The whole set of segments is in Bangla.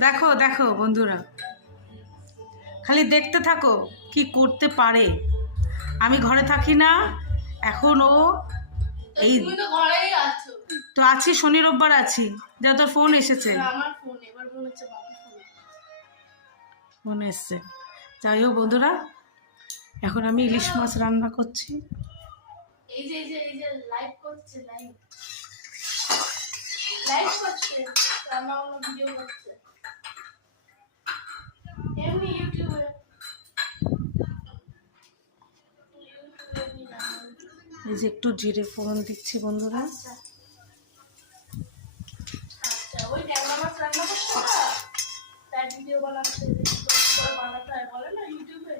দেখো দেখো বন্ধুরা, খালি দেখতে থাকো কি করতে পারে। আমি ঘরে থাকি না এখন, ও এই তো আছি, শনি রোববার আছি। যা তোর ফোন এসেছে, ফোন এসছে। যাই হোক বন্ধুরা, এখন আমি ইলিশ মাছ রান্না করছি। এই যে লাইভ করছে, লাইভ করছে, রান্না বান্না ভিডিও করছে এমনি ইউটিউবে। এই যে একটু জিরে ফোড়ন দিচ্ছি বন্ধুরা। ওই ট্যাংরা মাছ রান্না করছে না, তার ভিডিও বানাচ্ছে, করে বানাতে হয় বলে না ইউটিউবে।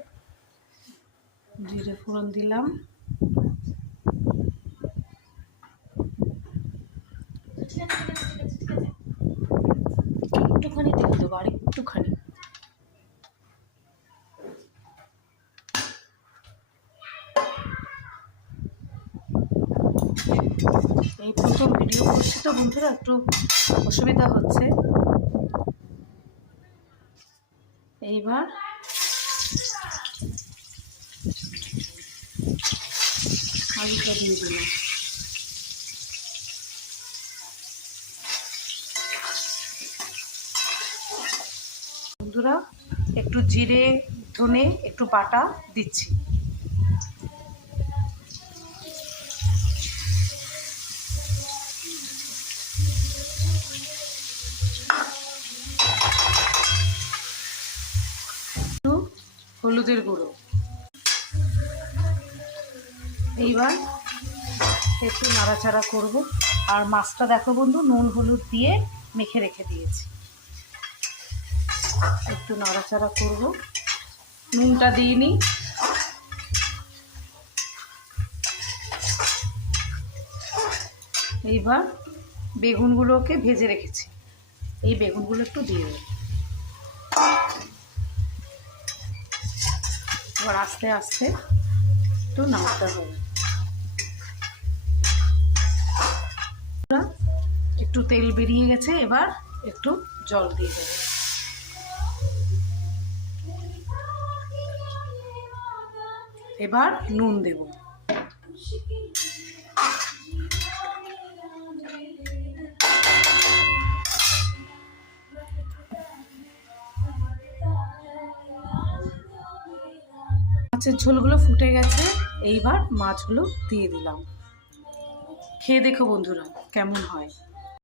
জিরে ফোড়ন দিলাম। একটুখানি তেল দেবো, আর একটুখানি। এই প্রথম ভিডিও করছি তো বন্ধুরা, একটু অসুবিধা হচ্ছে। এইবার আলুটা দিয়ে দিলাম। বন্ধুরা, একটু জিরে ধনে একটু বাটা দিচ্ছি। একটু হলুদের গুঁড়ো। এইবার একটু নাড়াচাড়া করব। আর মাছটা দেখো বন্ধু, নুন হলুদ দিয়ে মেখে রেখে দিয়েছি। একটু নাড়াচাড়া করব, নুনটা দিইনি। এইবার বেগুনগুলোকে ভেজে রেখেছি, এই বেগুনগুলো একটু দিয়ে দেব। এবার আস্তে আস্তে একটু নাড়তে হবে। একটু তেল বেরিয়ে গেছে, এবার একটু জল দিয়ে দেবো। এবার নুন দেব। মাছের ঝোলগুলো ফুটে গেছে, এইবার মাছগুলো দিয়ে দিলাম। খেয়ে দেখো বন্ধুরা কেমন হয়।